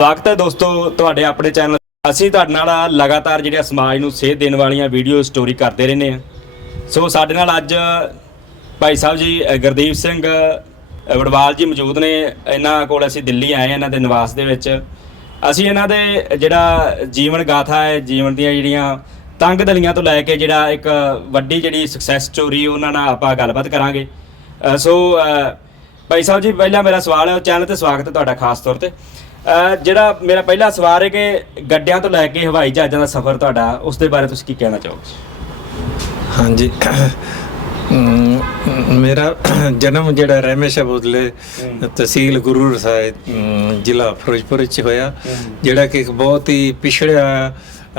ਸਵਾਗਤ ਹੈ ਦੋਸਤੋ ਤੁਹਾਡੇ ਆਪਣੇ ਚੈਨਲ ਅਸੀਂ ਤੁਹਾਡੇ ਨਾਲ ਲਗਾਤਾਰ ਜਿਹੜੀਆਂ ਸਮਾਜ ਨੂੰ ਸੇਧ ਦੇਣ ਵਾਲੀਆਂ ਵੀਡੀਓ ਸਟੋਰੀ ਕਰਦੇ ਰਹਿੰਦੇ ਆ ਸੋ ਸਾਡੇ ਨਾਲ ਅੱਜ ਭਾਈ ਸਾਹਿਬ ਜੀ ਗੁਰਦੀਪ ਸਿੰਘ ਅ, ਜੀ ਮੌਜੂਦ ਨੇ। ਇਹਨਾਂ ਕੋਲ ਅਸੀਂ ਦਿੱਲੀ ਆਏ ਇਹਨਾਂ ਦੇ ਨਿਵਾਸ ਦੇ ਵਿੱਚ। ਅਸੀਂ ਇਹਨਾਂ ਦੇ ਜਿਹੜਾ ਜੀਵਨ ਗਾਥਾ ਹੈ ਜੀਵਨ ਦੀਆਂ ਜਿਹੜੀਆਂ ਤੰਗ ਦਲੀਆਂ ਤੋਂ ਲੈ ਕੇ ਜਿਹੜਾ ਇੱਕ ਵੱਡੀ ਜਿਹੜੀ ਸਕਸੈਸ ਸਟੋਰੀ ਉਹਨਾਂ ਨਾਲ ਆਪਾਂ ਗੱਲਬਾਤ ਕਰਾਂਗੇ। ਸੋ ਭਾਈ ਸਾਹਿਬ ਜੀ ਪਹਿਲਾਂ ਮੇਰਾ ਸਵਾਲ ਹੈ ਚੈਨਲ ਤੇ ਸਵਾਗਤ ਹੈ ਤੁਹਾਡਾ ਖਾਸ ਤੌਰ ਤੇ। ਜਿਹੜਾ ਮੇਰਾ ਪਹਿਲਾ ਸਵਾਲ ਹੈ ਕਿ ਗੱਡਿਆਂ ਤੋਂ ਲੈ ਕੇ ਹਵਾਈ ਜਹਾਜ਼ਾਂ ਦਾ ਸਫ਼ਰ ਤੁਹਾਡਾ ਉਸ ਦੇ ਬਾਰੇ ਤੁਸੀਂ ਕੀ ਕਹਿਣਾ ਚਾਹੋਗੇ? ਹਾਂਜੀ। ਮੇਰਾ ਜਨਮ ਜਿਹੜਾ ਰਹਿਮੇਸ਼ਾ ਬੋਦਲੇ ਤਹਿਸੀਲ ਗੁਰੂ ਸਾਹਿਬ ਜ਼ਿਲ੍ਹਾ ਫਿਰੋਜ਼ਪੁਰ ਵਿੱਚ ਹੋਇਆ ਜਿਹੜਾ ਕਿ ਇੱਕ ਬਹੁਤ ਹੀ ਪਿਛੜਿਆ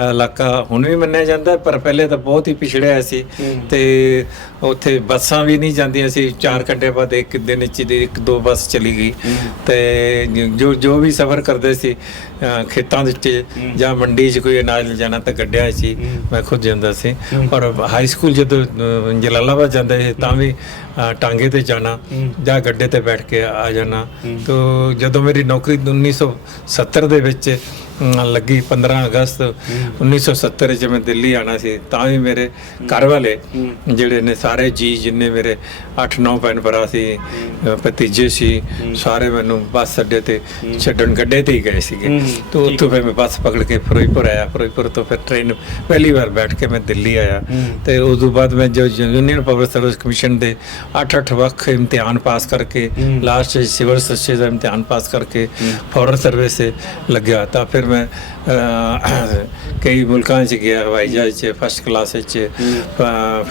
ਇਲਾਕਾ ਹੁਣ ਵੀ ਮੰਨਿਆ ਜਾਂਦਾ ਪਰ ਪਹਿਲੇ ਤਾਂ ਬਹੁਤ ਹੀ ਪਿਛੜਿਆ ਸੀ। ਤੇ ਉੱਥੇ ਬੱਸਾਂ ਵੀ ਨਹੀਂ ਜਾਂਦੀਆਂ ਸੀ। 4 ਘੰਟੇ ਬਾਅਦ ਇੱਕ ਦਿਨ ਦੀ ਇੱਕ ਦੋ ਬੱਸ ਚਲੀ ਗਈ। ਤੇ ਜੋ ਜੋ ਵੀ ਸਫ਼ਰ ਕਰਦੇ ਸੀ ਖੇਤਾਂ ਦੇ ਵਿੱਚ ਜਾਂ ਮੰਡੀ 'ਚ ਕੋਈ ਅਨਾਜ ਲਿਜਾਣਾ ਤਾਂ ਗੱਡਿਆਂ 'ਚ ਹੀ। ਮੈਂ ਖੁਦ ਜਾਂਦਾ ਸੀ। ਔਰ ਹਾਈ ਸਕੂਲ ਜਦੋਂ ਜਲਾਲਾਬਾਦ ਜਾਂਦੇ ਸੀ ਤਾਂ ਵੀ ਟਾਂਗੇ ਤੇ ਜਾਣਾ ਜਾਂ ਗੱਡੇ ਤੇ ਬੈਠ ਕੇ ਆ ਜਾਣਾ। ਤੋਂ ਜਦੋਂ ਮੇਰੀ ਨੌਕਰੀ 1970 ਦੇ ਵਿੱਚ ਲੱਗੀ 15 ਅਗਸਤ 1970 ਵਿੱਚ ਮੈਂ ਦਿੱਲੀ ਆਣਾ ਸੀ ਤਾਂ ਵੀ ਮੇਰੇ ਘਰ ਵਾਲੇ ਜਿਹੜੇ ਨੇ ਸਾਰੇ ਜੀ ਜਿੰਨੇ ਮੇਰੇ 8-9 ਭੈਣ ਭਰਾ ਸੀ ਭਤੀਜੇ ਸੀ ਸਾਰੇ ਮੈਨੂੰ ਬੱਸ ਅੱਡੇ ਤੇ ਛੱਡਣ ਗੱਡੇ ਤੇ ਹੀ ਗਏ ਸੀਗੇ। ਤੋਂ ਉੱਥੋਂ ਫਿਰ ਮੈਂ ਬੱਸ ਪਕੜ ਕੇ ਫਿਰੋਜ਼ਪੁਰ ਆਇਆ ਫਿਰੋਜ਼ਪੁਰ ਤੋਂ ਫਿਰ ਟ੍ਰੇਨ ਪਹਿਲੀ ਵਾਰ ਬੈਠ ਕੇ ਮੈਂ ਦਿੱਲੀ ਆਇਆ। ਤੇ ਉਸ ਤੋਂ ਬਾਅਦ ਮੈਂ ਜੋ ਯੂਨੀਅਨ ਪਬਲਿਕ ਸਰਵਿਸ ਕਮਿਸ਼ਨ ਦੇ 8-8 ਵੱਖ ਇਮਤਿਹਾਨ ਪਾਸ ਕਰਕੇ ਲਾਸਟ ਸਿਵਲ ਸਰਵਿਸ ਦਾ ਇਮਤਿਹਾਨ ਪਾਸ ਕਰਕੇ ਫੋਰਨ ਸਰਵਿਸ ਲੱਗਿਆ ਤਾਂ ਫਿਰ ਮੈਂ ਕਈ ਮੁਲਕਾਂ 'ਚ ਗਿਆ ਹਵਾਈ ਜਹਾਜ਼ 'ਚ ਫਸਟ ਕਲਾਸ ਵਿੱਚ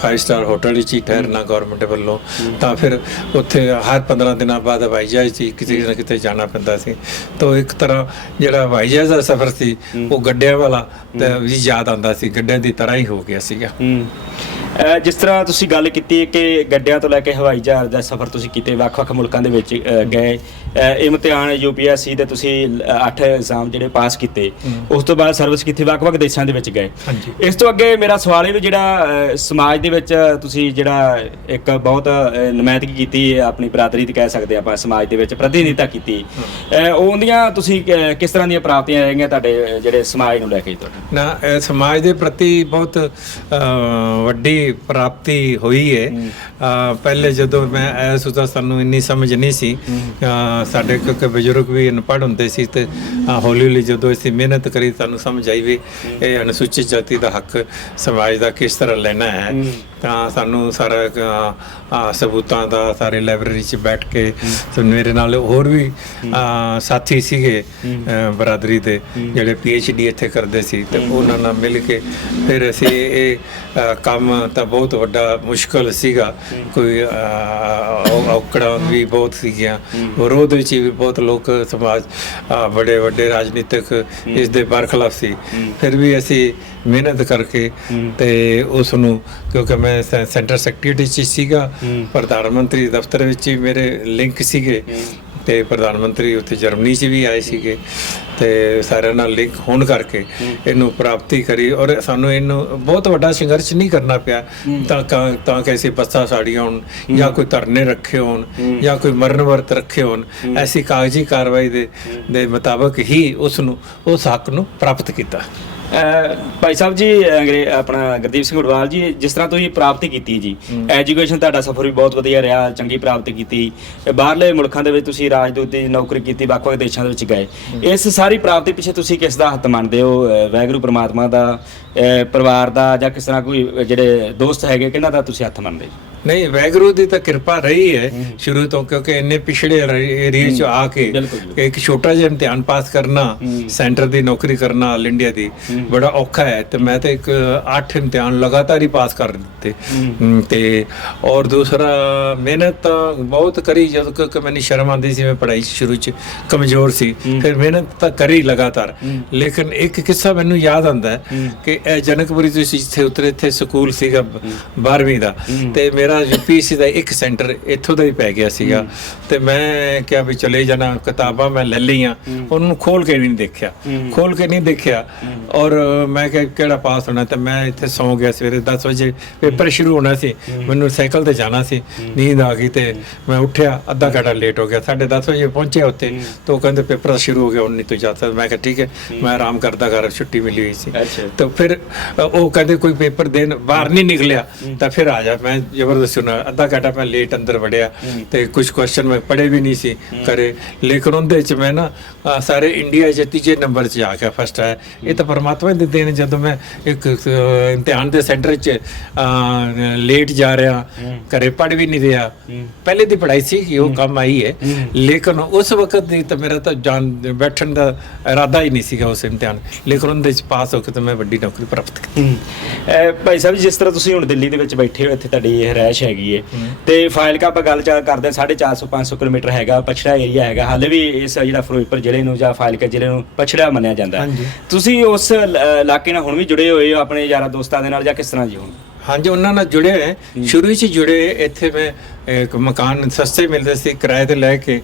5 ਸਟਾਰ ਹੋਟਲ ਵਿੱਚ ਹੀ ਠਹਿਰਨਾ ਗਵਰਨਮੈਂਟ ਵੱਲੋਂ। ਤਾਂ ਫਿਰ ਉੱਥੇ ਹਰ 15 ਦਿਨਾਂ ਬਾਅਦ ਹਵਾਈ ਜਹਾਜ਼ 'ਚ ਕਿਤੇ ਨਾ ਕਿਤੇ ਜਾਣਾ ਪੈਂਦਾ ਸੀ। ਤਾਂ ਇੱਕ ਤਰ੍ਹਾਂ ਜਿਹੜਾ ਹਵਾਈ ਜਹਾਜ਼ ਦਾ ਸਫ਼ਰ ਸੀ ਉਹ ਗੱਡਿਆਂ ਵਾਲਾ ਤਾਂ ਵੀ ਯਾਦ ਆਉਂਦਾ ਸੀ ਗੱਡਿਆਂ ਦੀ ਤਰ੍ਹਾਂ ਹੀ ਹੋ ਗਿਆ ਸੀਗਾ। ਜਿਸ ਤਰ੍ਹਾਂ ਤੁਸੀਂ ਗੱਲ ਕੀਤੀ ਕਿ ਗੱਡਿਆਂ ਤੋਂ ਲੈ ਕੇ ਹਵਾਈ ਜਹਾਜ਼ ਦਾ ਸਫ਼ਰ ਤੁਸੀਂ ਕੀਤੇ ਵੱਖ-ਵੱਖ ਮੁਲਕਾਂ ਦੇ ਵਿੱਚ ਗਏ ਇਮਤਿਹਾਨ ਯੂਪੀਐਸਸੀ ਦੇ ਤੁਸੀਂ 8 ਐਗਜ਼ਾਮ ਜਿਹੜੇ ਪਾਸ ਕੀਤੇ ਉਸ ਤੋਂ ਬਾਅਦ ਸਰਵਿਸ ਕੀਤੀ ਵੱਖ-ਵੱਖ ਦੇਸ਼ਾਂ ਦੇ ਵਿੱਚ ਗਏ। ਹਾਂਜੀ। ਇਸ ਤੋਂ ਅੱਗੇ ਮੇਰਾ ਸਵਾਲ ਇਹ ਵੀ ਜਿਹੜਾ ਸਮਾਜ ਦੇ ਵਿੱਚ ਤੁਸੀਂ ਜਿਹੜਾ ਇੱਕ ਬਹੁਤ ਨੁਮਾਇੰਦਗੀ ਕੀਤੀ ਆਪਣੀ ਬਰਾਦਰੀ ਦੀ ਕਹਿ ਸਕਦੇ ਆਪਾਂ ਸਮਾਜ ਦੇ ਵਿੱਚ ਪ੍ਰਤੀਨਿਧਤਾ ਕੀਤੀ ਉਹਦੀਆਂ ਤੁਸੀਂ ਕਿਸ ਤਰ੍ਹਾਂ ਦੀਆਂ ਪ੍ਰਾਪਤੀਆਂ ਆਈਆਂ ਤੁਹਾਡੇ ਜਿਹੜੇ ਸਮਾਜ ਨੂੰ ਲੈ ਕੇ ਤੁਹਾਡੇ? ਨਾ ਸਮਾਜ ਦੇ ਪ੍ਰਤੀ ਬਹੁਤ ਵੱਡੀ ਪ੍ਰਾਪਤੀ ਹੋਈ ਹੈ। ਪਹਿਲੇ ਜਦੋਂ ਮੈਂ ਆਇਆ ਸੀ ਤਾਂ ਸਾਨੂੰ ਇੰਨੀ ਸਮਝ ਨਹੀਂ ਸੀ। ਸਾਡੇ ਕਿਉਂਕਿ ਬਜ਼ੁਰਗ ਵੀ ਅਨਪੜ੍ਹ ਹੁੰਦੇ ਸੀ ਤੇ ਹੌਲੀ ਹੌਲੀ ਜਦੋਂ ਅਸੀਂ ਮਿਹਨਤ ਕਰੀ ਸਾਨੂੰ ਸਮਝ ਆਈ ਵੀ ਇਹ ਅਨੁਸੂਚਿਤ ਜਾਤੀ ਦਾ ਹੱਕ ਸਮਾਜ ਦਾ ਕਿਸ ਤਰ੍ਹਾਂ ਲੈਣਾ ਹੈ। ਤਾਂ ਸਾਨੂੰ ਸਾਰਾ ਸਬੂਤਾਂ ਦਾ ਸਾਰੇ ਲਾਇਬ੍ਰੇਰੀ 'ਚ ਬੈਠ ਕੇ ਤੇ ਮੇਰੇ ਨਾਲ ਹੋਰ ਵੀ ਸਾਥੀ ਸੀਗੇ ਬਰਾਦਰੀ ਦੇ ਜਿਹੜੇ ਪੀ ਡੀ ਇੱਥੇ ਕਰਦੇ ਸੀ ਤੇ ਉਹਨਾਂ ਨਾਲ ਮਿਲ ਕੇ ਫਿਰ ਅਸੀਂ ਇਹ ਕੰਮ ਤਾਂ ਬਹੁਤ ਵੱਡਾ ਮੁਸ਼ਕਲ ਸੀਗਾ। ਕੋਈ ਔਕੜਾਂ ਵੀ ਬਹੁਤ ਸੀਗੀਆਂ। ਵਿਰੋਧ ਵਿੱਚ ਵੀ ਬਹੁਤ ਲੋਕ ਸਮਾਜ ਬੜੇ ਵੱਡੇ ਰਾਜਨੀਤਿਕ ਇਸ ਦੇ ਬਰਖਲਾਫ ਸੀ। ਫਿਰ ਵੀ ਅਸੀਂ ਮਿਹਨਤ ਕਰਕੇ ਤੇ ਉਸ ਨੂੰ ਕਿਉਂਕਿ ਮੈਂ ਸੈਂਟਰ ਸੈਕਟਰੀ ਚ ਸੀਗਾ ਪ੍ਰਧਾਨ ਮੰਤਰੀ ਦਫ਼ਤਰ ਵਿੱਚ ਵੀ ਮੇਰੇ ਲਿੰਕ ਸੀਗੇ ਤੇ ਪ੍ਰਧਾਨ ਮੰਤਰੀ ਉੱਥੇ ਜਰਮਨੀ 'ਚ ਵੀ ਆਏ ਸੀਗੇ ਤੇ ਸਾਰਿਆਂ ਨਾਲ ਲਿੰਕ ਹੋਣ ਕਰਕੇ ਇਹਨੂੰ ਪ੍ਰਾਪਤੀ ਕਰੀ ਔਰ ਸਾਨੂੰ ਇਹਨੂੰ ਬਹੁਤ ਵੱਡਾ ਸੰਘਰਸ਼ ਨਹੀਂ ਕਰਨਾ ਪਿਆ ਤਾਂ ਤਾਂ ਕਿ ਅਸੀਂ ਬੱਸਾਂ ਸਾੜੀਆਂ ਹੋਣ ਜਾਂ ਕੋਈ ਧਰਨੇ ਰੱਖੇ ਹੋਣ ਜਾਂ ਕੋਈ ਮਰਨ ਵਰਤ ਰੱਖੇ ਹੋਣ ਐਸੀ ਕਾਗਜ਼ੀ ਕਾਰਵਾਈ ਦੇ ਦੇ ਮੁਤਾਬਕ ਹੀ ਉਸ ਨੂੰ ਉਸ ਹੱਕ ਨੂੰ ਪ੍ਰਾਪਤ ਕੀਤਾ। ਭਾਈ ਸਾਹਿਬ ਜੀ ਅੰਗਰੇ ਆਪਣਾ ਗੁਰਦੀਪ ਸਿੰਘ ਉਡਵਾਲ ਜੀ ਜਿਸ ਤਰ੍ਹਾਂ ਤੁਸੀਂ ਪ੍ਰਾਪਤੀ ਕੀਤੀ ਜੀ ਐਜੂਕੇਸ਼ਨ ਤੁਹਾਡਾ ਸਫ਼ਰ ਵੀ ਬਹੁਤ ਵਧੀਆ ਰਿਹਾ ਚੰਗੀ ਪ੍ਰਾਪਤੀ ਕੀਤੀ। ਬਾਹਰਲੇ ਮੁਲਕਾਂ ਦੇ ਵਿੱਚ ਤੁਸੀਂ ਰਾਜਦੂਤ ਦੀ ਨੌਕਰੀ ਕੀਤੀ ਵੱਖ-ਵੱਖ ਦੇਸ਼ਾਂ ਦੇ ਵਿੱਚ ਗਏ। ਇਸ ਸਾਰੀ ਪ੍ਰਾਪਤੀ ਪਿੱਛੇ ਤੁਸੀਂ ਕਿਸ ਦਾ ਹੱਥ ਮੰਨਦੇ ਹੋ? ਅਹ ਵਾਹਿਗੁਰੂ ਪ੍ਰਮਾਤਮਾ ਦਾ ਪਰਿਵਾਰ ਦਾ ਜਾਂ ਕਿਸ ਤਰ੍ਹਾਂ ਕੋਈ ਜਿਹੜੇ ਦੋਸਤ ਹੈਗੇ ਕਿਹਨਾਂ ਦਾ ਤੁਸੀਂ ਹੱਥ ਮੰਨਦੇ ਜੀ ਨਹੀਂ ਵੈਗਰੂ ਦੀ ਤਾਂ ਕਿਰਪਾ ਰਹੀ ਹੈ। ਸ਼ੁਰੂ ਤੋਂ ਕਿਉਂਕਿ ਇੰਨੇ ਪਿਛੜੇ ਏਰੀਆ ਚ ਆ ਕੇ। ਕਿ ਇੱਕ ਛੋਟਾ ਜਿਹਾ ਇਮਤਿਹਾਨ ਪਾਸ ਕਰਨਾ ਸੈਂਟਰ ਦੀ ਨੌਕਰੀ ਕਰਨਾ ਆਲ ਇੰਡੀਆ ਦੀ ਬੜਾ ਔਖਾ ਹੈ। ਤੇ ਮੈਂ ਤਾਂ ਇੱਕ 8 ਇਮਤਿਹਾਨ ਲਗਾਤਾਰ ਹੀ ਪਾਸ ਕਰ ਦਿੱਤੇ। ਤੇ ਔਰ ਦੂਸਰਾ ਮਿਹਨਤ ਤਾਂ ਬਹੁਤ ਕਰੀ ਜਦੋਂ ਕਿਉਂਕਿ ਮੈਨੂੰ ਸ਼ਰਮ ਆਉਂਦੀ ਸੀ ਮੈਂ ਪੜ੍ਹਾਈ ਸ਼ੁਰੂ ਚ ਕਮਜ਼ੋਰ ਸੀ। ਫਿਰ ਮਿਹਨਤ ਤਾਂ ਕਰੀ ਲਗਾਤਾਰ। ਲੇਕਿਨ ਇੱਕ ਕਿੱਸਾ ਮੈਨੂੰ ਯਾਦ ਆਉਂਦਾ ਹੈ ਕਿ ਇਹ ਜਨਕਪੁਰੀ ਤੋਂ ਅਸੀਂ ਜਿੱਥੇ ਉਤਰੇ ਇੱਥੇ ਸਕੂਲ ਸੀਗਾ 12ਵੀਂ ਦਾ। ਤੇ ਮੇਰਾ ਮੇਰਾ ਯੂਪੀਐਸਸੀ ਦਾ ਇੱਕ ਸੈਂਟਰ ਇੱਥੋਂ ਦਾ ਹੀ ਪੈ ਗਿਆ ਸੀਗਾ। ਤੇ ਮੈਂ ਕਿਹਾ ਵੀ ਚਲੇ ਜਾਣਾ ਕਿਤਾਬਾਂ ਮੈਂ ਲੈ ਲਈਆਂ। ਉਹਨੂੰ ਖੋਲ ਕੇ ਵੀ ਨਹੀਂ ਦੇਖਿਆ। ਖੋਲ ਕੇ ਨਹੀਂ ਦੇਖਿਆ। ਔਰ ਮੈਂ ਕਿਹਾ ਕਿਹੜਾ ਪਾਸ ਹੋਣਾ? ਤੇ ਮੈਂ ਇੱਥੇ ਸੌਂ ਗਿਆ ਸਵੇਰੇ 10 ਵਜੇ। ਪੇਪਰ ਸ਼ੁਰੂ ਹੋਣਾ ਸੀ। ਮੈਨੂੰ ਸਾਈਕਲ ਤੇ ਜਾਣਾ ਸੀ। ਨੀਂਦ ਆ ਗਈ ਤੇ ਮੈਂ ਉੱਠਿਆ। ਅੱਧਾ ਘੰਟਾ ਲੇਟ ਹੋ ਗਿਆ। 10:30 ਵਜੇ ਪਹੁੰਚਿਆ ਉੱਥੇ। ਤਾਂ ਕਹਿੰਦੇ ਪੇਪਰ ਸ਼ੁਰੂ ਹੋ ਗਿਆ। ਹੁਣ ਨਹੀਂ ਤੂੰ ਜਾ ਸਕਦਾ। ਮੈਂ ਕਿਹਾ ਠੀਕ ਹੈ। ਮੈਂ ਆਰਾਮ ਕਰਦਾ ਘਰ। ਛੁੱਟੀ ਮਿਲੀ ਹੋਈ ਸੀ। ਤਾਂ ਫਿਰ ਉਹ ਕਹਿੰਦੇ ਕੋਈ ਪੇਪਰ ਦੇਣ। ਬਾਹਰ ਨਹੀਂ ਨਿਕਲਿਆ। ਤਾਂ ਫਿਰ ਆ ਜਾ। ਮੈਂ ਜ਼ਬਰਦਸਤੀ ਉਹਨਾਂ ਅੱਧਾ ਘੰਟਾ ਮੈਂ ਲੇਟ ਅੰਦਰ ਵੜਿਆ ਤੇ ਕੁਝ ਕੁਐਸਚਨ ਮੈਂ ਪੜ੍ਹੇ ਵੀ ਨਹੀਂ ਸੀ ਕਰੇ ਲੇਕਿਨ ਉਹਦੇ ਚ ਮੈਂ ਨਾ ਸਾਰੇ ਇੰਡੀਆ 'ਚ ਤੀਜੇ ਨੰਬਰ 'ਚ ਆ ਗਿਆ ਫਸਟ ਆਇਆ। ਇਹ ਤਾਂ ਪਰਮਾਤਮਾ ਦੇ ਦੇਣ ਜਦੋਂ ਮੈਂ ਇੱਕ ਇਮਤਿਹਾਨ ਦੇ ਸੈਂਟਰ 'ਚ ਲੇਟ ਜਾ ਰਿਹਾ ਘਰੇ ਪੜ੍ਹ ਵੀ ਨਹੀਂ ਰਿਹਾ। ਪਹਿਲੇ ਦੀ ਪੜ੍ਹਾਈ ਸੀ ਕਿ ਉਹ ਕੰਮ ਆਈ ਹੈ। ਲੇਕਿਨ ਉਸ ਵਕਤ ਦੀ ਤਾਂ ਮੇਰਾ ਤਾਂ ਜਾਨ ਬੈਠਣ ਦਾ ਇਰਾਦਾ ਹੀ ਨਹੀਂ ਸੀਗਾ ਉਸ ਇਮਤਿਹਾਨ। ਲੇਕਿਨ ਉਹਦੇ ਚ ਪਾਸ ਹੋ ਕੇ ਤਾਂ ਮੈਂ ਵੱਡੀ ਨੌਕਰੀ ਪ੍ਰਾਪਤ ਕੀਤੀ। ਭਾਈ ਸਾਹਿਬ ਜਿਸ ਤਰ੍ਹਾਂ ਤੁਸੀਂ ਹੁਣ ਦਿੱਲੀ ਦੇ ਵਿੱਚ ਬੈਠੇ ਹੋ ਇੱਥੇ ਤੁਹਾਡੀ ਇਹ ਰਿਹਾਇਸ਼ ਹੈਗੀ ਏ। ਤੇ ਫਾਇਲਕਾ ਆਪਾਂ ਗੱਲ ਚਾਲ ਕਰਦੇ 450 500 ਕਿਲੋਮੀਟਰ ਹੈਗਾ ਪਛੜਾ ਏਰੀਆ ਹੈਗਾ। ਹਾਲੇ ਵੀ ਇਸ ਜਿਹੜਾ ਫਿਰੋਜ਼ਪੁਰ ਜ਼ਿਲ੍ਹੇ ਨੂੰ ਜਾਂ ਫਾਇਲਕਾ ਜ਼ਿਲ੍ਹੇ ਨੂੰ ਪਛੜਾ ਮੰਨਿਆ ਜਾਂਦਾ ਤੁਸੀਂ ਉਸ ਇਲਾਕੇ ਨਾਲ ਹੁਣ ਵੀ ਜੁੜੇ ਹੋਏ ਹੋ ਆਪਣੇ ਯਾਰਾਂ ਦੋਸਤਾਂ ਦੇ ਨਾਲ ਜਾਂ ਕਿਸ ਤਰ੍ਹਾਂ ਜੀ ਹੋ ਹਾਂਜੀ ਉਹਨਾਂ ਨਾਲ ਜੁੜੇ ਹੋਏ ਸ਼ੁਰੂ ਵਿੱਚ ਜੁੜੇ ਇੱਥੇ ਮੈਂ ਇੱਕ ਮਕਾਨ ਸਸਤੇ ਮਿਲਦੇ ਸੀ ਕਿਰਾਏ ਤੇ ਲੈ ਕੇ।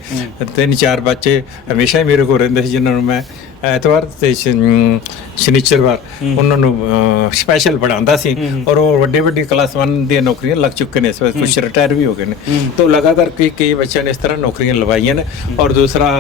ਤਿੰਨ ਚਾਰ ਬੱਚੇ ਹਮੇਸ਼ਾ ਹੀ ਮੇਰੇ ਕੋਲ ਰਹਿੰਦੇ ਸੀ ਜਿਨ੍ਹਾਂ ਨੂੰ ਮੈਂ ਐਤਵਾਰ ਤੇ ਸ਼ਨ- ਸ਼ਨੀਚਰਵਾਰ ਉਹਨਾਂ ਨੂੰ ਸਪੈਸ਼ਲ ਪੜਾਉਂਦਾ ਸੀ ਔਰ ਉਹ ਵੱਡੇ ਵੱਡੀ ਕਲਾਸ 1 ਦੀਆਂ ਨੌਕਰੀਆਂ ਲੱਗ ਚੁੱਕੇ ਨੇ ਇਸ ਵਾਰ ਕੁਝ ਰਿਟਾਇਰ ਵੀ ਹੋ ਗਏ ਨੇ। ਤੋਂ ਲਗਾਤਾਰ ਕਈ ਕਈ ਬੱਚਿਆਂ ਨੇ ਇਸ ਤਰ੍ਹਾਂ ਨੌਕਰੀਆਂ ਲਵਾਈਆਂ ਨੇ ਔਰ ਦੂਸਰਾ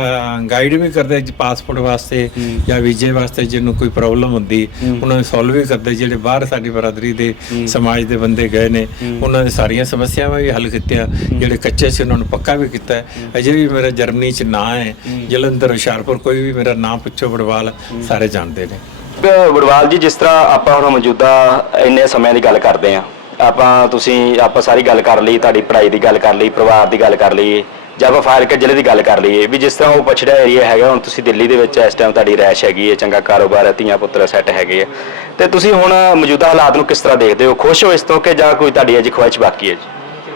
ਗਾਈਡ ਵੀ ਕਰਦੇ ਪਾਸਪੋਰਟ ਵਾਸਤੇ ਜਾਂ ਵੀਜ਼ੇ ਵਾਸਤੇ ਜਿਹਨੂੰ ਕੋਈ ਪ੍ਰੋਬਲਮ ਹੁੰਦੀ ਉਹਨਾਂ ਨੂੰ ਸੋਲਵ ਵੀ ਕਰਦੇ ਜਿਹੜੇ ਬਾਹਰ ਸਾਡੀ ਬਰਾਦਰੀ ਦੇ ਸਮਾਜ ਦੇ ਬੰਦੇ ਗਏ ਨੇ ਉਹਨਾਂ ਦੀ ਸਾਰੀਆਂ ਸਮੱਸਿਆਵਾਂ ਵੀ ਹੱਲ ਕੀਤੀਆਂ ਜਿਹੜੇ ਕੱਚੇ ਸੀ ਉਹਨਾਂ ਨੂੰ ਪੱਕਾ ਵੀ ਕੀਤਾ। ਹੈ। ਅਜੇ ਵੀ ਮੇਰਾ ਜਰਮਨੀ ਚ ਨਾਂ ਹੈ। ਜਲੰਧਰ ਹੁਸ਼ਿਆਰਪੁਰ ਕੋਈ ਵੀ ਮੇਰਾ ਨਾਂ ਪੁੱਛੋ ਬੜਵਾਲ ਸਾਰੇ ਜਾਣਦੇ ਨੇ। ਵਡਵਾਲ ਜੀ ਜਿਸ ਤਰ੍ਹਾਂ ਆਪਾਂ ਹੁਣ ਮੌਜੂਦਾ ਇੰਨੇ ਸਮੇਂ ਦੀ ਗੱਲ ਕਰਦੇ ਆ ਆਪਾਂ ਤੁਸੀਂ ਆਪਾਂ ਸਾਰੀ ਗੱਲ ਕਰ ਲਈ ਤੁਹਾਡੀ ਪੜ੍ਹਾਈ ਦੀ ਗੱਲ ਕਰ ਲਈ ਪਰਿਵਾਰ ਦੀ ਗੱਲ ਕਰ ਲਈ ਜਾਂ ਆਪਾਂ ਫਾਜ਼ਿਲਕਾ ਜ਼ਿਲ੍ਹੇ ਦੀ ਗੱਲ ਕਰ ਲਈਏ ਵੀ ਜਿਸ ਤਰ੍ਹਾਂ ਉਹ ਪਛੜਿਆ ਏਰੀਆ ਹੈਗਾ ਹੁਣ ਤੁਸੀਂ ਦਿੱਲੀ ਦੇ ਵਿੱਚ ਇਸ ਟਾਈਮ ਤੁਹਾਡੀ ਰੈਸ਼ ਹੈਗੀ ਹੈ ਚੰਗਾ ਕਾਰੋਬਾਰ ਹੈ ਧੀਆਂ ਪੁੱਤਰ ਸੈੱਟ ਹੈਗੇ ਆ। ਤੇ ਤੁਸੀਂ ਹੁਣ ਮੌਜੂਦਾ ਹਾਲਾਤ ਨੂੰ ਕਿਸ ਤਰ੍ਹਾਂ ਦੇਖਦੇ ਹੋ? ਖੁਸ਼ ਹੋ ਇਸ ਤੋਂ ਕਿ ਜਾਂ ਕੋਈ ਤੁਹਾਡੀ ਅਜੇ ਖੁਆਇਸ਼ ਬਾਕੀ ਹੈ ਜੀ?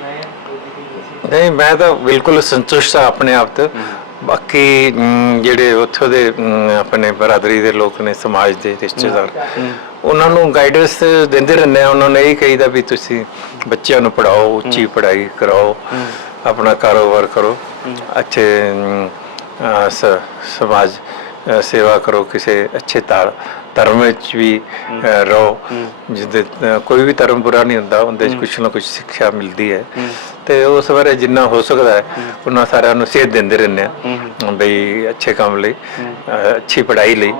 ਨਹੀਂ ਮੈਂ ਤਾਂ ਬਿਲਕੁਲ ਸੰਤੁਸ਼ਟ ਹਾਂ ਆਪਣੇ ਆਪ ਤੇ। ਬਾਕੀ ਜਿਹੜੇ ਉੱਥੋਂ ਦੇ ਆਪਣੇ ਬਰਾਦਰੀ ਦੇ ਲੋਕ ਨੇ ਸਮਾਜ ਦੇ ਰਿਸ਼ਤੇਦਾਰ ਉਹਨਾਂ ਨੂੰ ਗਾਈਡੈਂਸ ਦਿੰਦੇ ਰਹਿੰਦੇ ਆ। ਉਹਨਾਂ ਨੇ ਇਹ ਕਹੀਦਾ ਵੀ ਤੁਸੀਂ ਬੱਚਿਆਂ ਨੂੰ ਪੜਾਓ ਉੱਚੀ ਪੜ੍ਹਾਈ ਕਰਾਓ ਆਪਣਾ ਕਾਰੋਬਾਰ ਕਰੋ ਅੱਛੇ ਸਮਾਜ ਸੇਵਾ ਕਰੋ ਕਿਸੇ ਅੱਛੇ ਧਰ- ਧਰਮ ਵਿੱਚ ਵੀ ਰਹੋ। ਜਿਹਦੇ ਅ, ਕੋਈ ਵੀ ਧਰਮ ਬੁਰਾ ਨਹੀਂ ਹੁੰਦਾ ਉਹਦੇ ਵਿੱਚ ਕੁਛ ਨਾ ਕੁਛ ਸਿੱਖਿਆ ਮਿਲਦੀ ਹੈ। ਤੇ ਉਸ ਬਾਰੇ ਜਿੰਨਾ ਹੋ ਸਕਦਾ ਹੈ ਉਹਨਾਂ ਸਾਰਿਆਂ ਨੂੰ ਸੇਧ ਦਿੰਦੇ ਰਹਿੰਦੇ ਆ ਬਈ ਅੱਛੇ ਕੰਮ ਲਈ ਅੱਛੀ ਪੜ੍ਹਾਈ ਲਈ।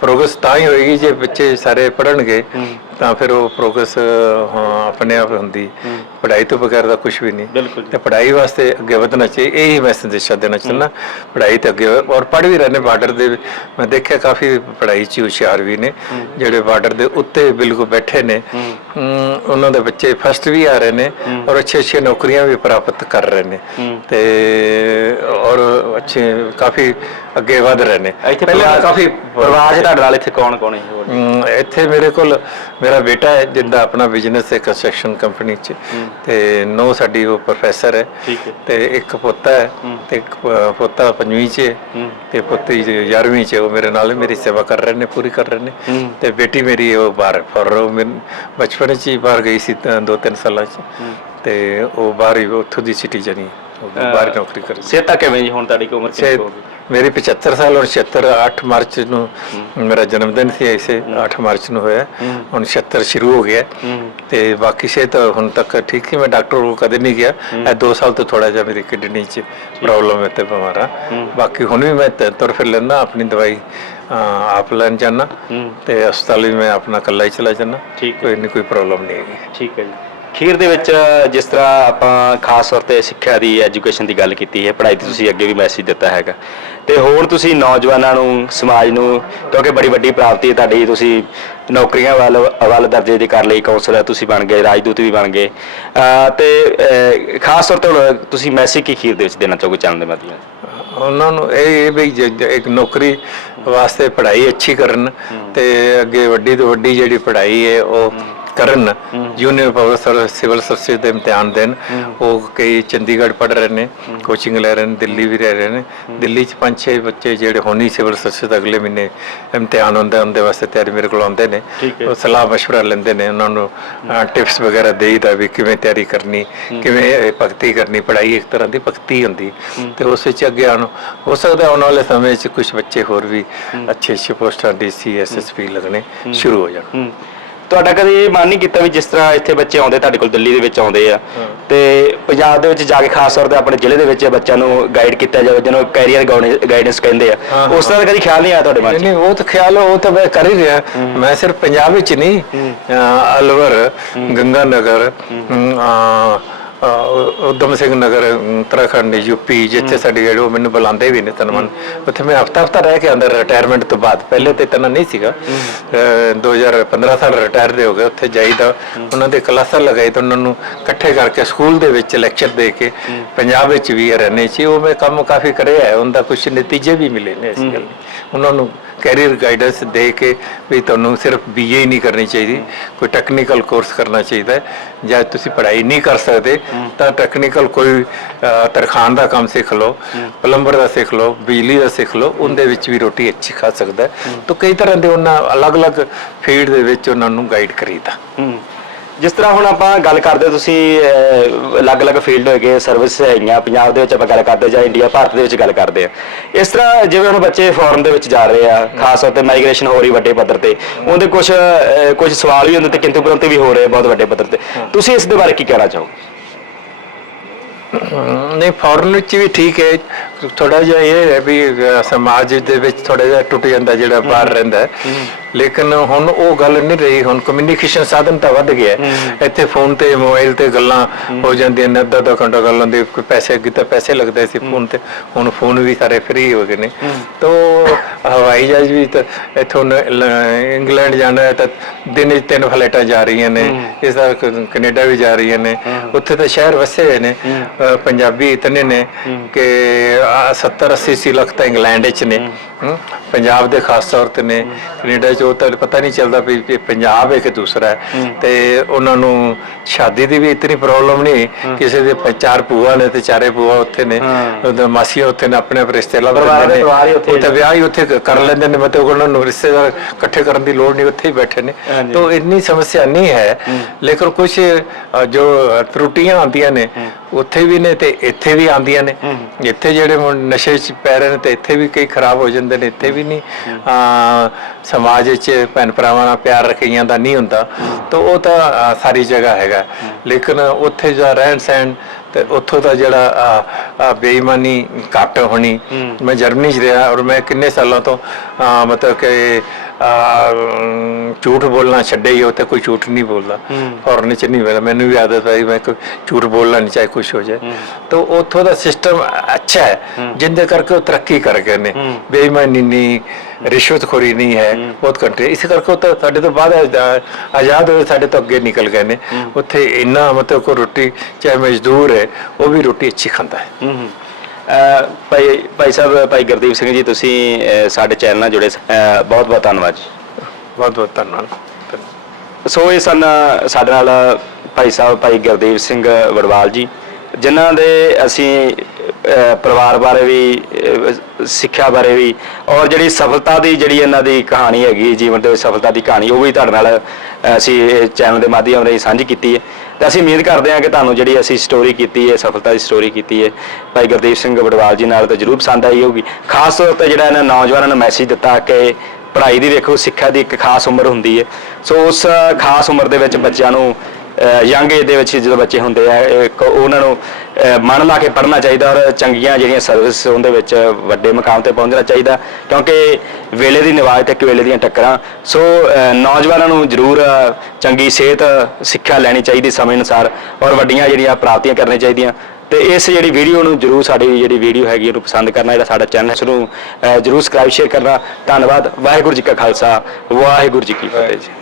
ਪ੍ਰੋਗਰੈਸ ਤਾਂ ਹੀ ਹੋਏਗੀ ਜੇ ਬੱਚੇ ਸਾਰੇ ਪੜ੍ਹਨਗੇ। ਤਾਂ ਫਿਰ ਉਹ ਪ੍ਰੋਗਰੈਸ ਆਪਣੇ ਆਪ ਹੁੰਦੀ। ਪੜ੍ਹਾਈ ਤੋਂ ਬਗੈਰ ਤਾਂ ਕੁਝ ਵੀ ਨਹੀਂ। ਤੇ ਪੜ੍ਹਾਈ ਵਾਸਤੇ ਅੱਗੇ ਵਧਣਾ ਚਾਹੀਏ ਇਹ ਹੀ ਮੈਂ ਸੰਦੇਸ਼ਾ ਦੇਣਾ ਚਾਹੁੰਦਾ। ਪੜ੍ਹਾਈ ਤੇ ਅੱਗੇ ਔਰ ਪੜ੍ਹ ਵੀ ਰਹੇ ਨੇ ਬਾਰਡਰ ਦੇ। ਮੈਂ ਦੇਖਿਆ ਕਾਫੀ ਪੜ੍ਹਾਈ 'ਚ ਹੁਸ਼ਿਆਰ ਵੀ ਨੇ। ਜਿਹੜੇ ਬਾਰਡਰ ਦੇ ਉੱਤੇ ਬਿਲਕੁਲ ਬੈਠੇ ਨੇ। ਉਹਨਾਂ ਦੇ ਬੱਚੇ ਫਸਟ ਵੀ ਆ ਰਹੇ ਨੇ। ਔਰ ਅੱਛੇ ਅੱਛੇ ਨੌਕਰੀਆਂ ਵੀ ਪ੍ਰਾਪਤ ਕਰ ਰਹੇ ਨੇ। ਤੇ ਔਰ ਅੱਛੇ ਕਾਫੀ ਅੱਗੇ ਵਧ ਰਹੇ ਨੇ। ਇੱਥੇ ਪਹਿਲੇ ਕਾਫੀ ਪਰਿਵਾਰ 'ਚ ਤੁਹਾਡੇ ਨਾਲ ਇੱਥੇ ਕੌਣ ਕੌਣ ਹੈ? ਹੋਰ। ਅਮ, ਇੱਥੇ ਮੇਰੇ ਕੋਲ ਮੇਰਾ ਬੇਟਾ ਹੈ ਜਿੰਦਾ ਆਪਣਾ ਬਿਜ਼ਨਸ ਹੈ ਕੰਸਟਰਕਸ਼ਨ ਕੰਪਨੀ 'ਚ। ਤੇ ਨੋ ਸਾਡੀ ਉਹ ਪ੍ਰੋਫੈਸਰ ਹੈ। ਠੀਕ ਹੈ। ਤੇ ਇੱਕ ਪੋਤਾ ਹੈ ਤੇ ਇੱਕ ਪ- ਪੋਤਾ ਪੰਜਵੀਂ 'ਚ ਹੈ। ਤੇ ਪੋਤੀ 11ਵੀਂ 'ਚ ਹੈ। ਉਹ ਮੇਰੇ ਨਾਲ ਮੇਰੀ ਸੇਵਾ ਕਰ ਰਹੇ ਨੇ ਪੂਰੀ ਕਰ ਰਹੇ ਨੇ। ਤੇ ਬੇਟੀ ਮੇਰੀ ਉਹ ਬਾਹਰ ਫਰ ਉਹ ਬਚਪਨ 'ਚ ਹੀ ਬਾਹਰ ਗਈ ਸੀ ਤਾਂ ਦੋ ਤਿੰਨ ਸਾਲਾਂ 'ਚ। ਤੇ ਉਹ ਬਾਹਰ ਹੀ ਉੱਥੋਂ ਦੀ ਸਿਟੀਜ਼ਨ ਹੀ ਉਹ ਬਾਹਰ ਨੌਕਰੀ ਕਰਦੀ ਸਿਹਤਾਂ ਕਿਵੇਂ ਜੀ? ਹੁਣ ਤੁਹਾਡੀ ਕੀ ਉਮਰ ਕਿੰਨੀ ਕੁ ਹੋ ਗਈ ਮੇਰੀ 75 ਸਾਲ ਔਰ 76 8 ਮਾਰਚ ਨੂੰ ਮੇਰਾ ਜਨਮ ਦਿਨ ਸੀ ਐਸੇ 8 ਮਾਰਚ ਨੂੰ ਹੋਇਆ। ਹੁਣ 76 ਸ਼ੁਰੂ ਹੋ ਗਿਆ। ਤੇ ਬਾਕੀ ਸਿਹਤ ਹੁਣ ਤੱਕ ਠੀਕ ਹੀ ਮੈਂ ਡਾਕਟਰ ਕੋਲ ਕਦੇ ਨਹੀਂ ਗਿਆ। ਇਹ 2 ਸਾਲ ਤੋਂ ਥੋੜਾ ਜਿਹਾ ਮੇਰੀ ਕਿਡਨੀ 'ਚ ਪ੍ਰੋਬਲਮ ਹੈ ਤੇ ਬਿਮਾਰਾ ਬਾਕੀ ਹੁਣ ਵੀ ਮੈਂ ਤ- ਤੁਰ ਫਿਰ ਲੈਂਦਾ ਆਪਣੀ ਦਵਾਈ ਆਪ ਲੈਣ ਜਾਣਾ ਤੇ ਹਸਪਤਾਲ ਵੀ ਮੈਂ ਆਪਣਾ ਇਕੱਲਾ ਹੀ ਚਲਾ ਜਾਣਾ। ਕੋਈ ਨਹੀਂ ਕੋਈ ਪ੍ਰੋਬਲਮ ਨਹੀਂ ਹੈਗੀ। ਠੀਕ ਹੈ ਜੀ। ਖੀਰ ਦੇ ਵਿੱਚ ਜਿਸ ਤਰ੍ਹਾਂ ਆਪਾਂ ਖਾਸ ਤੌਰ ਤੇ ਸਿੱਖਿਆ ਦੀ ਐਜੂਕੇਸ਼ਨ ਦੀ ਗੱਲ ਕੀਤੀ ਹੈ ਪੜ੍ਹਾਈ ਦੀ ਤੁਸੀਂ ਅੱਗੇ ਵੀ ਮੈਸੇਜ ਦਿੱਤਾ ਹੈਗਾ। ਤੇ ਹੁਣ ਤੁਸੀਂ ਨੌਜਵਾਨਾਂ ਨੂੰ ਸਮਾਜ ਨੂੰ ਕਿਉਂਕਿ ਬੜੀ ਵੱਡੀ ਪ੍ਰਾਪਤੀ ਹੈ ਤੁਹਾਡੀ ਤੁਸੀਂ ਨੌਕਰੀਆਂ ਵੱਲ ਵੱਲ ਦਰਜੇ ਦੀ ਕਰ ਲਈ ਕਾਉਂਸਲਰ ਤੁਸੀਂ ਬਣ ਗਏ ਰਾਜਦੂਤ ਵੀ ਬਣ ਗਏ। ਤੇ ਖਾਸ ਤੌਰ ਤੇ ਤੁਸੀਂ ਮੈਸੇਜ ਕੀ ਖੀਰ ਦੇ ਵਿੱਚ ਦੇਣਾ ਚਾਹੋਗੇ ਚੈਨਲ ਦੇ ਮਾਧਿਅਮ ਨਾਲ? ਉਹਨਾਂ ਨੂੰ ਇਹ ਇਹ ਵੀ ਇੱਕ ਨੌਕਰੀ ਵਾਸਤੇ ਪੜ੍ਹਾਈ ਅੱਛੀ ਕਰਨ ਤੇ ਅੱਗੇ ਵੱਡੀ ਤੋਂ ਵੱਡੀ ਜਿਹੜੀ ਪੜ੍ਹਾਈ ਹੈ ਉਹ ਕਰਨ junior public service civil service ਦੇ ਇਮਤਿਹਾਨ ਦੇਣ ਉਹ ਕਈ ਚੰਡੀਗੜ੍ਹ ਪੜ੍ਹ ਰਹੇ ਨੇ ਕੋਚਿੰਗ ਲੈ ਰਹੇ ਨੇ ਦਿੱਲੀ ਵੀ ਰਹਿ ਰਹੇ ਨੇ ਦਿੱਲੀ ਚ ਪੰਜ ਛੇ ਬੱਚੇ ਜਿਹੜੇ ਹੋਣੀ ਸਿਵਲ ਸਰਵਿਸ ਦਾ ਅਗਲੇ ਮਹੀਨੇ ਇਮਤਿਹਾਨ ਹੁੰਦਾ ਉਹਦੇ ਵਾਸਤੇ ਤਿਆਰੀ ਮੇਰੇ ਕੋਲ ਆਉਂਦੇ ਨੇ ਠੀਕ ਹੈ। ਉਹ ਸਲਾਹ مشورہ ਲੈਂਦੇ ਨੇ ਉਹਨਾਂ ਨੂੰ ਟਿਪਸ ਵਗੈਰਾ ਦੇਈਦਾ ਵੀ ਕਿਵੇਂ ਤਿਆਰੀ ਕਰਨੀ ਕਿਵੇਂ ਇਹ ਭਗਤੀ ਕਰਨੀ ਪੜ੍ਹਾਈ ਇੱਕ ਤਰ੍ਹਾਂ ਦੀ ਭਗਤੀ ਹੁੰਦੀ ਤੇ ਉਸ ਵਿੱਚ ਅੱਗੇ ਆਉਣ ਹੋ ਸਕਦਾ ਆਉਣ ਵਾਲੇ ਸਮੇਂ 'ਚ ਕੁਝ ਬੱਚੇ ਹੋਰ ਵੀ ਅੱਛੇ ਅੱਛੇ ਪੋਸਟਾਂ ਡੀਸੀ ਐਸਐਸਪੀ ਲੱਗਣੇ ਸ਼ੁਰੂ ਹੋ ਜਾਣ ਹੂੰ। ਤੁਹਾਡਾ ਕਦੇ ਮਨ ਨਹੀਂ ਕੀਤਾ ਵੀ ਜਿਸ ਤਰ੍ਹਾਂ ਇੱਥੇ ਬੱਚੇ ਆਉਂਦੇ ਤੁਹਾਡੇ ਕੋਲ ਦਿੱਲੀ ਦੇ ਵਿੱਚ ਆਉਂਦੇ ਆ? ਤੇ ਪੰਜਾਬ ਦੇ ਵਿੱਚ ਜਾ ਕੇ ਖਾਸ ਤੌਰ ਤੇ ਆਪਣੇ ਜ਼ਿਲ੍ਹੇ ਦੇ ਵਿੱਚ ਬੱਚਿਆਂ ਨੂੰ ਗਾਈਡ ਕੀਤਾ ਜਾਵੇ ਜਿਹਨੂੰ ਕੈਰੀਅਰ ਗਾਈਡੈਂਸ ਕਹਿੰਦੇ ਆ। ਉਸ ਤਰ੍ਹਾਂ ਦਾ ਕਦੀ ਖਿਆਲ ਨਹੀਂ ਆਇਆ ਤੁਹਾਡੇ ਮਨ 'ਚ? ਨਹੀਂ ਉਹ ਤਾਂ ਖਿਆਲ ਉਹ ਤਾਂ ਮੈਂ ਕਰ ਹੀ ਰਿਹਾ। ਮੈਂ ਸਿਰਫ ਪੰਜਾਬ ਵਿੱਚ ਨਹੀਂ ਅਲਵਰ ਗੰਗਾ ਨਗਰ ਉਦਮ ਸਿੰਘ ਨਗਰ ਉੱਤਰਾਖੰਡ ਯੂਪੀ ਜਿੱਥੇ ਸਾਡੀ ਜਿਹੜੇ ਉਹ ਮੈਨੂੰ ਬੁਲਾਉਂਦੇ ਵੀ ਨੇ ਤਨਮਨ ਉੱਥੇ ਮੈਂ ਹਫਤਾ ਹਫਤਾ ਰਹਿ ਕੇ ਅੰਦਰ ਰਿਟਾਇਰਮੈਂਟ ਤੋਂ ਬਾਅਦ ਪਹਿਲੇ ਤੇ ਤਨਾ ਨਹੀਂ ਸੀਗਾ। ਅਹ, 2015 ਸਾਲ ਰਿਟਾਇਰ ਦੇ ਹੋ ਗਏ ਉੱਥੇ ਜਾਈਦਾ ਉਹਨਾਂ ਦੇ ਕਲਾਸਾਂ ਲਗਾਈ ਤਾਂ ਉਹਨਾਂ ਨੂੰ ਇਕੱਠੇ ਕਰਕੇ ਸਕੂਲ ਦੇ ਵਿੱਚ ਲੈਕਚਰ ਦੇ ਕੇ ਪੰਜਾਬ ਵਿੱਚ ਵੀ ਰਹਿਣੇ ਸੀ। ਉਹ ਮੈਂ ਕੰਮ ਕਾਫੀ ਕਰਿਆ ਹੈ ਉਹਦਾ ਕੁਝ ਨਤੀਜੇ ਵੀ ਮਿਲੇ ਨੇ ਇਸ ਗੱਲ ਦੇ। ਉਹਨਾਂ ਨੂੰ ਕੈਰੀਅਰ ਗਾਈਡੈਂਸ ਦੇ ਕੇ ਵੀ ਤੁਹਾਨੂੰ ਸਿਰਫ ਬੀਏ ਹੀ ਨਹੀਂ ਕਰਨੀ ਚਾਹੀਦੀ ਕੋਈ ਟੈਕਨੀਕਲ ਕੋਰਸ ਕਰਨਾ ਚਾਹੀਦਾ ਹੈ ਜਾਂ ਤੁਸੀਂ ਪੜ੍ਹਾਈ ਨਹੀਂ ਕਰ ਸਕਦੇ ਤਾਂ ਟੈਕਨੀਕਲ ਕੋਈ ਅਹ, ਤਰਖਾਨ ਦਾ ਕੰਮ ਸਿੱਖ ਲਓ ਪਲੰਬਰ ਦਾ ਸਿੱਖ ਲਓ ਬਿਜਲੀ ਦਾ ਸਿੱਖ ਲਓ ਉਹਦੇ ਵਿੱਚ ਵੀ ਰੋਟੀ ਅੱਛੀ ਖਾ ਸਕਦਾ ਹੈ। ਤਾਂ ਕਈ ਤਰ੍ਹਾਂ ਦੇ ਉਹਨਾਂ ਅਲੱਗ-ਅਲੱਗ ਫੀਲਡ ਦੇ ਵਿੱਚ ਉਹਨਾਂ ਨੂੰ ਗਾਈਡ ਕਰੀਦਾ। ਜਿਸ ਤਰ੍ਹਾਂ ਹੁਣ ਆਪਾਂ ਗੱਲ ਕਰਦੇ ਤੁਸੀਂ ਅਹ, ਅਲੱਗ-ਅਲੱਗ ਫੀਲਡ ਹੋਏਗੇ ਸਰਵਿਸ ਹੈਗੀਆਂ ਪੰਜਾਬ ਦੇ ਵਿੱਚ ਆਪਾਂ ਗੱਲ ਕਰਦੇ ਜਾਂ ਇੰਡੀਆ ਭਾਰਤ ਦੇ ਵਿੱਚ ਗੱਲ ਕਰਦੇ ਆ ਇਸ ਤਰ੍ਹਾਂ ਜਿਵੇਂ ਹੁਣ ਬੱਚੇ ਫੋਰਨ ਦੇ ਵਿੱਚ ਜਾ ਰਹੇ ਆ ਖਾਸ ਤੌਰ ਤੇ ਮਾਈਗ੍ਰੇਸ਼ਨ ਹੋ ਰਹੀ ਵੱਡੇ ਪੱਧਰ ਤੇ ਉਹਦੇ ਕੁਝ ਕੁਝ ਸਵਾਲ ਵੀ ਹੁੰਦੇ ਤੇ ਕਿੰਤੂ ਪਰੰਤੂ ਵੀ ਹੋ ਰਹੇ ਬਹੁਤ ਵੱਡੇ ਪੱਧਰ ਤੇ। ਤੁਸੀਂ ਇਸ ਦੇ ਬਾਰੇ ਕੀ ਕਹਿਣਾ ਚਾਹੋ ਨਹੀਂ ਫੋਰਨ ਵਿੱਚ ਵੀ ਠੀਕ ਹੈ। ਥੋੜਾ ਜਿਹਾ ਇਹ ਹੈ ਵੀ ਅਹ, ਸਮਾਜ ਦੇ ਵਿੱਚ ਥੋੜਾ ਜਿਹਾ ਟੁੱਟ ਜਾਂਦਾ ਜਿਹੜਾ ਬਾਹਰ ਰਹਿੰਦਾ ਹੈ। ਲੇਕਿਨ ਹੁਣ ਉਹ ਗੱਲ ਨਹੀਂ ਰਹੀ ਹੁਣ ਕਮਿਊਨੀਕੇਸ਼ਨ ਸਾਧਨ ਤਾਂ ਵੱਧ ਗਿਆ। ਇੱਥੇ ਫੋਨ ਤੇ ਮੋਬਾਈਲ ਤੇ ਗੱਲਾਂ ਹੋ। ਜਾਂਦੀਆਂ ਨੇ ਅੱਧਾ ਅੱਧਾ ਘੰਟਾ ਗੱਲਾਂ ਦੇ ਕੋਈ ਪੈਸੇ ਅੱਗੇ ਤਾਂ ਪੈਸੇ ਲੱਗਦੇ ਸੀ ਫੋਨ ਤੇ। ਹੁਣ ਫੋਨ ਵੀ ਸਾਰੇ ਫ੍ਰੀ ਹੋ ਗਏ ਨੇ। ਤੋ ਹਵਾਈ ਜਹਾਜ਼ ਵੀ ਤਾਂ ਇੱਥੋਂ ਇੰਗਲੈਂਡ ਜਾਣਾ ਹੈ ਤਾਂ ਦਿਨ ਵਿੱਚ ਤਿੰਨ ਫਲਾਈਟਾਂ ਜਾ ਰਹੀਆਂ ਨੇ। ਇਸ ਕ- ਕੈਨੇਡਾ ਵੀ ਜਾ ਰਹੀਆਂ ਨੇ। ਉੱਥੇ ਤਾਂ ਸ਼ਹਿਰ ਵਸੇ ਹੋਏ ਨੇ। ਪੰਜਾਬੀ ਇਤਨੇ ਨੇ ਕਿ 70 80 ਲੱਖ ਤਾਂ ਇੰਗਲੈਂਡ ਵਿੱਚ ਨੇ। ਪੰਜਾਬ ਦੇ ਖਾਸ ਤੌਰ ਤੇ ਨੇ। ਕੈਨੇਡਾ ਚ ਉਹ ਤਾਂ ਪਤਾ ਨਹੀਂ ਚੱਲਦਾ ਵੀ ਇਹ ਪੰਜਾਬ ਹੈ ਕਿ ਦੂਸਰਾ ਹੈ। ਤੇ ਉਹਨਾਂ ਨੂੰ ਸ਼ਾਦੀ ਦੀ ਵੀ ਇਤਨੀ ਪ੍ਰੋਬਲਮ ਨਹੀਂ ਕਿਸੇ ਦੇ ਪ- ਚਾਰ ਭੂਆ ਨੇ ਤੇ ਚਾਰੇ ਭੂਆ ਉੱਥੇ ਨੇ ਉਹਦੇ ਮਾਸੀਆਂ ਉੱਥੇ ਨੇ ਆਪਣੇ ਆਪ ਰਿਸ਼ਤੇ ਲੱਭ ਪਰਿਵਾਰ ਲੈਂਦੇ ਦੇ ਪਰਿਵਾਰ ਹੀ ਉੱਥੇ ਉਹ ਤਾਂ ਵਿਆਹ ਹੀ ਉੱਥੇ ਕ- ਕਰ ਲੈਂਦੇ ਨੇ ਮਤਲਬ ਉਹਨਾਂ ਨੂੰ ਰਿਸ਼ਤੇਦਾਰ ਇਕੱਠੇ ਕਰਨ ਦੀ ਲੋੜ ਨਹੀਂ ਉੱਥੇ ਹੀ ਬੈਠੇ ਨੇ। ਹਾਂਜੀ। ਤਾਂ ਇੰਨੀ ਸਮੱਸਿਆ ਨਹੀਂ ਹੈ ਲੇਕਿਨ ਕੁਝ ਜੋ ਤਰੁੱਟੀਆਂ ਆਉਂਦੀਆਂ ਨੇ ਉੱਥੇ ਵੀ ਨੇ ਤੇ ਇੱਥੇ ਵੀ ਆਉਂਦੀਆਂ ਨੇ। ਇੱਥੇ ਜਿਹੜੇ ਹੁਣ ਨਸ਼ੇ 'ਚ ਪੈ ਰਹੇ ਨੇ ਤੇ ਇੱਥੇ ਵੀ ਕਈ ਖਰਾਬ ਹੋ ਜਾਂਦੇ ਨੇ ਇੱਥੇ ਵੀ ਨਹੀਂ। ਆ ਸਮਾਜ ਵਿੱਚ ਭੈਣ ਭਰਾਵਾਂ ਨਾਲ ਪਿਆਰ ਰੱਖੀਆਂ ਦਾ ਨਹੀਂ ਹੁੰਦਾ, ਤਾਂ ਉਹ ਤਾਂ ਸਾਰੀ ਜਗ੍ਹਾ ਹੈਗਾ। ਲੇਕਿਨ ਉੱਥੇ ਜਿਹੜਾ ਰਹਿਣ ਸਹਿਣ ਤੇ ਉੱਥੋਂ ਦਾ ਜਿਹੜਾ ਆ, ਬੇਈਮਾਨੀ ਘੱਟ ਹੋਣੀ। ਮੈਂ ਜਰਮਨੀ 'ਚ ਰਿਹਾ ਔਰ ਮੈਂ ਕਿੰਨੇ ਸਾਲਾਂ ਤੋਂ ਮਤਲਬ ਕਿ ਝੂਠ ਬੋਲਣਾ ਛੱਡੇ ਹੀ ਉੱਥੇ ਕੋਈ ਝੂਠ ਨਹੀਂ ਬੋਲਦਾ। ਫੋਰਨ 'ਚ ਨਹੀਂ ਮੇਰਾ ਮੈਨੂੰ ਵੀ ਆਦਤ ਹੈ ਮੈਂ ਕੋਈ ਝੂਠ ਬੋਲਣਾ ਨਹੀਂ ਚਾਹੇ ਕੁਝ ਹੋ ਜਾਏ। ਤਾਂ ਉੱਥੋਂ ਦਾ ਸਿਸਟਮ ਅੱਛਾ ਹੈ ਜਿੰਦੇ ਕਰਕੇ ਉਹ ਤਰੱਕੀ ਕਰ ਗਏ ਨੇ। ਬੇਈਮਾਨੀ ਨਹੀਂ ਰਿਸ਼ਵਤਖੋਰੀ ਨਹੀਂ ਹੈ ਬਹੁਤ ਕੰਟਰੀ ਇਸ ਕਰਕੇ ਉਹ ਤਾਂ ਸਾਡੇ ਤੋਂ ਬਾਅਦ ਆਜ਼ਾ- ਆਜ਼ਾਦ ਹੋਏ ਸਾਡੇ ਤੋਂ ਅੱਗੇ ਨਿਕਲ ਗਏ ਨੇ। ਉੱਥੇ ਇੰਨਾ ਮਤਲਬ ਕੋ ਰੋਟੀ ਚਾਹੇ ਮਜ਼ਦੂਰ ਹੈ ਉਹ ਵੀ ਰੋਟੀ ਅੱਛੀ ਖਾਂਦਾ ਹੈ ਹੂੰ ਹੂੰ। ਭਾਈ ਭਾਈ ਸਾਹਿਬ ਭਾਈ ਗੁਰਦੀਪ ਸਿੰਘ ਜੀ ਤੁਸੀਂ ਸਾਡੇ ਚੈਨਲ ਨਾਲ ਜੁੜੇ ਬਹੁਤ ਬਹੁਤ ਧੰਨਵਾਦ ਜੀ ਬਹੁਤ ਬਹੁਤ ਧੰਨਵਾਦ। ਸੋ ਇਹ ਸਨ ਸਾਡੇ ਨਾਲ ਭਾਈ ਸਾਹਿਬ ਭਾਈ ਗੁਰਦੀਪ ਸਿੰਘ ਵੜਵਾਲ ਜੀ ਜਿਨ੍ਹਾਂ ਦੇ ਅਸੀਂ ਪਰਿਵਾਰ ਬਾਰੇ ਵੀ ਸਿੱਖਿਆ ਬਾਰੇ ਵੀ ਔਰ ਜਿਹੜੀ ਸਫਲਤਾ ਦੀ ਜਿਹੜੀ ਇਹਨਾਂ ਦੀ ਕਹਾਣੀ ਹੈਗੀ ਜੀਵਨ ਦੇ ਵਿੱਚ ਸਫਲਤਾ ਦੀ ਕਹਾਣੀ ਉਹ ਵੀ ਤੁਹਾਡੇ ਨਾਲ ਅਸੀਂ ਚੈਨਲ ਦੇ ਮਾਧਿਅਮ ਰਾਹੀਂ ਸਾਂਝੀ ਕੀਤੀ ਹੈ ਤੇ ਅਸੀਂ ਉਮੀਦ ਕਰਦੇ ਹਾਂ ਕਿ ਤੁਹਾਨੂੰ ਜਿਹੜੀ ਅਸੀਂ ਸਟੋਰੀ ਕੀਤੀ ਹੈ, ਸਫਲਤਾ ਦੀ ਸਟੋਰੀ ਕੀਤੀ ਹੈ, ਭਾਈ ਗੁਰਦੀਪ ਸਿੰਘ ਵੜਵਾਲ ਜੀ ਨਾਲ ਤਾਂ ਜਰੂਰ ਪਸੰਦ ਆਈ ਹੋਊਗੀ। ਖਾਸ ਤੌਰ ਤੇ ਜਿਹੜਾ ਇਹਨਾਂ ਨੌਜਵਾਨਾਂ ਨੂੰ ਮੈਸੇਜ ਦਿੱਤਾ ਕਿ ਪੜ੍ਹਾਈ ਦੀ ਵੇਖੋ, ਸਿੱਖਿਆ ਦੀ ਇੱਕ ਖਾਸ ਉਮਰ ਹੁੰਦੀ ਹੈ। ਸੋ ਉਸ ਖਾਸ ਉਮਰ ਦੇ ਵਿੱਚ ਬੱਚਿਆਂ ਨੂੰ ਯੰਗ ਏਜ ਦੇ ਵਿੱਚ ਜਦੋਂ ਬੱਚੇ ਹੁੰਦੇ ਆ, ਇੱਕ ਉਹਨਾਂ ਨੂੰ ਮਨ ਲਾ ਕੇ ਪੜ੍ਹਨਾ ਚਾਹੀਦਾ ਔਰ ਚੰਗੀਆਂ ਜਿਹੜੀਆਂ ਸਰਵਿਸ ਉਹਦੇ ਵਿੱਚ ਵੱਡੇ ਮੁਕਾਮ ਤੇ ਪਹੁੰਚਣਾ ਚਾਹੀਦਾ, ਕਿਉਂਕਿ ਵੇਲੇ ਦੀ ਨਿਵਾਜ ਤੇ ਇੱਕ ਵੇਲੇ ਦੀਆਂ ਟੱਕਰਾਂ। ਸੋ ਨੌਜਵਾਨਾਂ ਨੂੰ ਜ਼ਰੂਰ ਚੰਗੀ ਸਿਹਤ, ਸਿੱਖਿਆ ਲੈਣੀ ਚਾਹੀਦੀ ਸਮੇਂ ਅਨੁਸਾਰ ਔਰ ਵੱਡੀਆਂ ਜਿਹੜੀਆਂ ਪ੍ਰਾਪਤੀਆਂ ਕਰਨੀਆਂ ਚਾਹੀਦੀਆਂ। ਤੇ ਇਸ ਜਿਹੜੀ ਵੀਡੀਓ ਨੂੰ ਜਰੂਰ ਸਾਡੀ ਜਿਹੜੀ ਵੀਡੀਓ ਹੈਗੀ ਇਹਨੂੰ ਪਸੰਦ ਕਰਨਾ ਜਿਹੜਾ ਸਾਡਾ ਚੈਨਲ ਇਸ ਨੂੰ ਜਰੂਰ ਸਬਸਕ੍ਰਾਈਬ ਸ਼ੇਅਰ ਕਰਨਾ। ਧੰਨਵਾਦ, ਵਾਹਿਗੁਰੂ ਜੀ ਕਾ ਖਾਲਸਾ, ਵਾਹਿਗੁਰੂ ਜੀ ਕੀ ਫਤਿਹ ਜੀ।